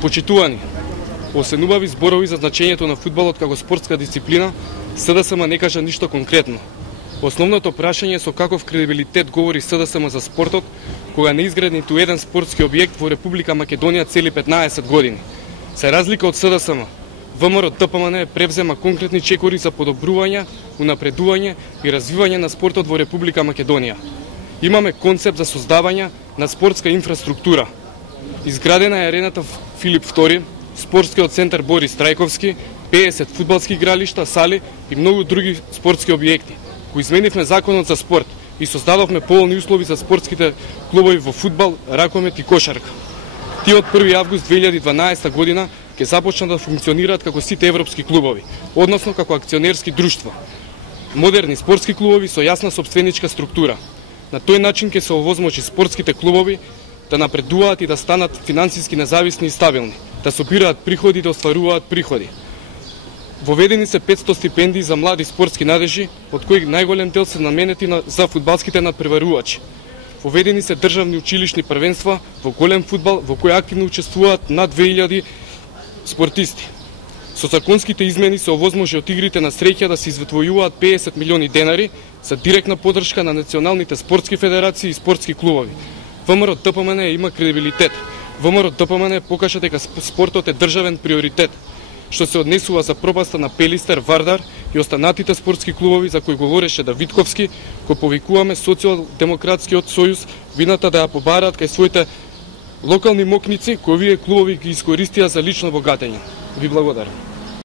Почитувани, освен убави зборови за значењето на фудбалот како спортска дисциплина, СДСМ не кажа ништо конкретно. Основното прашање е со каков кредибилитет говори СДСМ за спортот, кога не изгради ниту еден спортски објект во Република Македонија цели 15 години. За разлика од СДСМ, ВМРО ДПМН превзема конкретни чекори за подобрување, унапредување и развивање на спортот во Република Македонија. Имаме концепт за создавање на спортска инфраструктура. Изградена е арената Филип II, спортскиот центар Борис Трајковски, 50 фудбалски игралишта, сали и многу други спортски објекти. Го изменивме законот за спорт и создадовме поволни услови за спортските клубови во фудбал, ракомет и кошарка. Тие од 1 август 2012 година ќе започнат да функционираат како сите европски клубови, односно како акционерски друштва. Модерни спортски клубови со јасна сопственичка структура. На тој начин ќе се овозможи спортските клубови да напредуваат и да станат финансиски независни и стабилни, да собираат приходи и да остваруваат приходи. Воведени се 500 стипендии за млади спортски надежи, од кои најголем дел се наменети за фудбалските надпреварувачи. Воведени се државни училишни првенства во голем фудбал, во кои активно учествуваат над 2000 спортисти. Со законските измени се овозможи од игрите на среќа да се извојуваат 50 милиони денари за директна поддршка на националните спортски федерации и спортски клубови. ВМРО ДПМН има кредибилитет. ВМРО ДПМН покажа дека спортот е државен приоритет, што се однесува за пропаста на Пелистер, Вардар и останатите спортски клубови за кои говореше Давидковски, кој повикуваме Социјалдемократскиот сојуз вината да ја побараат кај своите локални мокници кои овие клубови ги искористија за лично богатење. Ви благодарам.